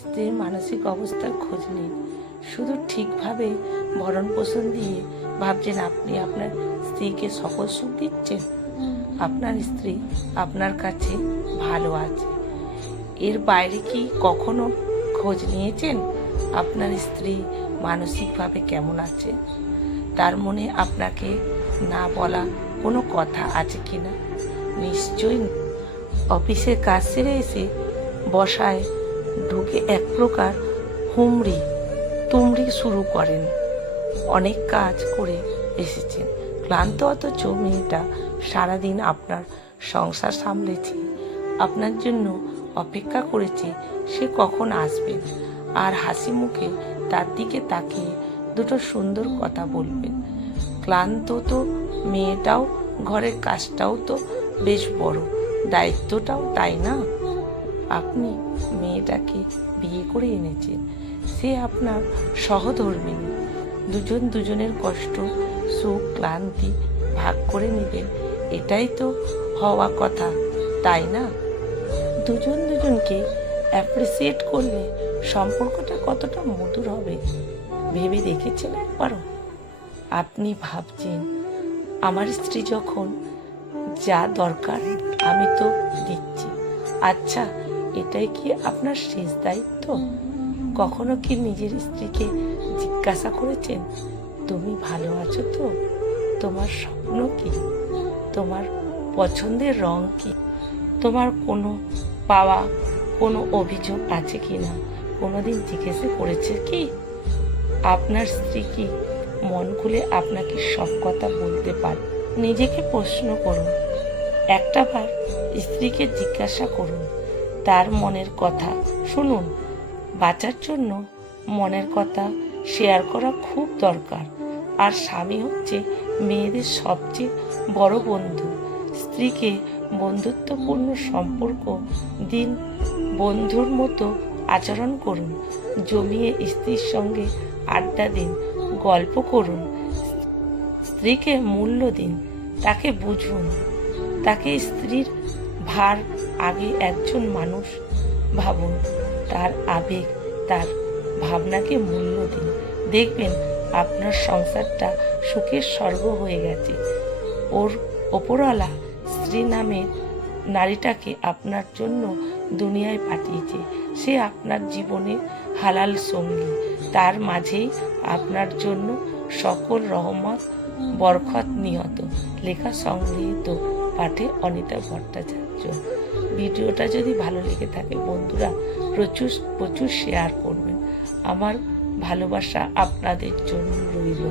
স্ত্রীর মানসিক অবস্থার খোঁজ নিন। শুধু ঠিকভাবে ভরণ পোষণ দিয়ে ভাবছেন আপনি আপনার স্ত্রীকে সকল সুখ দিচ্ছেন। আপনার স্ত্রী আপনার কাছে ভালো আছে, এর বাইরে কি কখনো খোঁজ নিয়েছেন আপনার স্ত্রী মানসিকভাবে কেমন আছে? তার মনে আপনাকে না বলা কোনো কথা আছে কি না? নিশ্চয়ই। অফিসের কাজ সেরে এসে বসায় ঢুকে এক প্রকার হুমড়ি তুমড়ি শুরু করেন। অনেক কাজ করে এসেছেন, ক্লান্ত, অথচ মেয়েটা সারাদিন আপনার সংসার সামলেছে, আপনার জন্য অপেক্ষা করেছে সে কখন আসবেন, আর হাসি মুখে তার দিকে তাকিয়ে দুটো সুন্দর কথা বলবেন। ক্লান্ত তো মেয়েটাও, ঘরের কাজটাও তো বেশ বড়, দায়িত্বটাও তাই না? আপনি মেয়েটাকে বিয়ে করে এনেছেন, সে আপনার সহধর্মিণী। দুজন দুজনের কষ্ট, সুখ, ক্লান্তি ভাগ করে নেবেন, এটাই তো হওয়া কথা, তাই না? দুজন দুজনকে অ্যাপ্রিসিয়েট করলে সম্পর্কটা কতটা মধুর হবে ভেবে দেখেছেন একবারও? আপনি ভাবছেন আমার স্ত্রী যখন যা দরকার আমি তো দিচ্ছি, আচ্ছা এটাই কি আপনার শেষ দায়িত্ব? কখনো কি নিজের স্ত্রীকে জিজ্ঞাসা করেছেন তুমি ভালো আছো তো? তোমার স্বপ্ন কি? তোমার পছন্দের রং কি? তোমার কোনো পাওয়া কোনো অভিযোগ আছে কি না কোনোদিন জিজ্ঞেস করেছে কি? আপনার স্ত্রী কি মন খুলে আপনাকে সব কথা বলতে পারে? নিজেকে প্রশ্ন করুন, একটাবার স্ত্রীকে জিজ্ঞাসা করুন তার মনের কথা শুনুন। বাঁচার জন্য মনের কথা শেয়ার করা খুব দরকার, আর স্বামী হচ্ছে মেয়েদের সবচেয়ে বড় বন্ধু। স্ত্রীকে বন্ধুত্বপূর্ণ সম্পর্ক দিন, বন্ধুর মতো আচরণ করুন, জমিয়ে স্ত্রীর সঙ্গে আড্ডা দিন, গল্প করুন, স্ত্রীকে মূল্য দিন, তাকে বুঝুন, তাকে স্ত্রীর ভার আগে একজন মানুষ ভাবুন, তার আবেগ, তার ভাবনাকে মূল্য দিন। দেখবেন আপনার সংসারটা সুখের স্বর্গ হয়ে গেছে। ওর ওপরওয়ালা স্ত্রী নামের নারীটাকে আপনার জন্য দুনিয়ায় পাঠিয়েছে, সে আপনার জীবনে হালাল সঙ্গী, তার মাঝেই আপনার জন্য সকল রহমত বরকত নিহত। লেখা সংগৃহীত, পাঠে অনিতা ভট্টাচার্য। ভিডিওটা যদি ভালো লেগে থাকে বন্ধুরা প্রচুর প্রচুর শেয়ার করবেন। আমার ভালোবাসা আপনাদের জন্য রইল।